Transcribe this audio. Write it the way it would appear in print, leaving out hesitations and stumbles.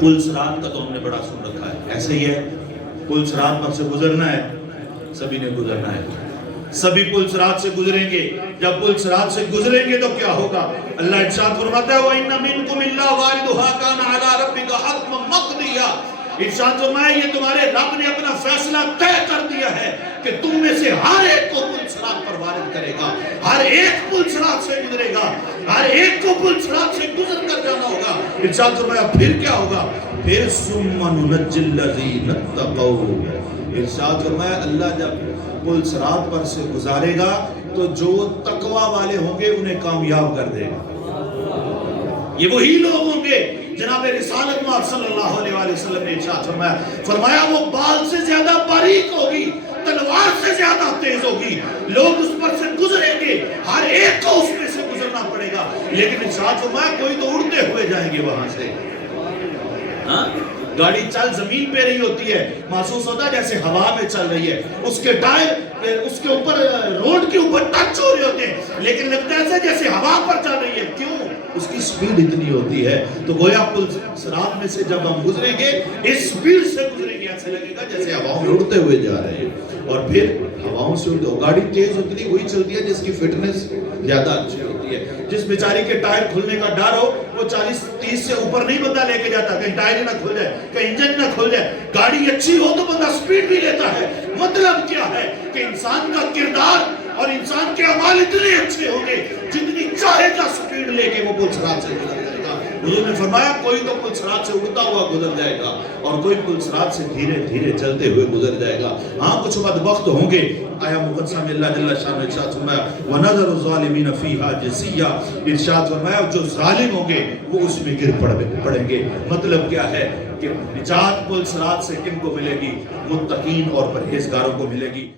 पुल सिरात का तो हमने बड़ा सुन रखा है, ऐसे ही है, पुल सिरात पर से गुजरना है, सभी ने गुजरना है, सभी पुल सिरात से गुजरेंगे। जब पुल सिरात से गुजरेंगे तो क्या होगा? अल्लाह इरशाद फरमाता है, वइन्ना मिनकुम इल्ला वारिदुहा काना अला रब्बिका हत्मन मक़दिया। इरशाद फरमाया, ये तुम्हारे रब ने अपना फैसला तय कर दिया है कि तुम में से हर एक को पुल सिरात पर वारिद करेगा, हर एक पुल सिरात से गुजरेगा, हर एक को पुल सिरात से गुजर कर जाना होगा। इरशाद फरमाया, फिर क्या होगा? फिर सुम्मा नुनज्जिल लज़ीना तक़ौ। इरशाद फरमाया, अल्लाह जब पुल सिरात पर से गुजारेगा तो जो तकवा वाले होंगे उन्हें कामयाब कर देगा। ये वही लोग होंगे जनाब रिसालत मौला सल्लल्लाहु अलैहि वसल्लम ने इरशाद फरमाया, वो बाल से ज्यादा बारीक होगी, तलवार से ज्यादा तेज होगी, लोग उस पर से गुजरेंगे, हर एक को उसमें से गुजरना पड़ेगा। लेकिन इरशाद फरमाया, कोई तो उड़ते हुए जाएंगे वहां से। हाँ, गाड़ी चल जमीन पे रही होती है, महसूस होता है जैसे हवा में चल रही है, उसके टायर उसके ऊपर रोड के ऊपर टच हो रहे होते हैं, लेकिन लगता है जैसे हवा पर चल रही है। क्यों? उसकी स्पीड इतनी होती है। तो गोया पुल सिरात में से जब हम गुजरेंगे, इस स्पीड से गुजरेंगे, ऐसे लगेगा जैसे हवाओं में उड़ते हुए जा रहे हैं। और फिर हवाओं से उड़ते, गाड़ी तेज होती है, वही चलती है जिसकी फिटनेस ज्यादा अच्छी होती है। जिस बेचारी के टायर खुलने का डर हो, वो 40-30 से ऊपर नहीं बंदा लेके जाता, कहीं टायर ना खुल जाए, कहीं इंजन ना खुल जाए। गाड़ी अच्छी हो तो बंदा स्पीड भी लेता है। मतलब क्या है कि इंसान का किरदार और इंसान के अमाल इतने अच्छे होंगे, जितनी चाहेगा स्पीड लेके वो पुल सिरात से गुजर जाएगा। हुजूर ने फरमाया, कोई तो पुल सिरात से उड़ता हुआ गुजर जाएगा और कोई पुल सिरात से धीरे धीरे चलते हुए गुजर जाएगा। हाँ, कुछ बदबख्त होंगे। आया मुक़द्दस में अल्लाह जल्ल शान ने इरशाद फरमाया, वनज़रु ज़ालिमीन फ़ीहा जसिया। इरशाद फरमाया, जो जालिम होंगे वो उसमें गिर पड़ेंगे। मतलब क्या है कि निजात पुल सिरात से किनको मिलेगी? मुत्तकीन और परहेजगारों को मिलेगी।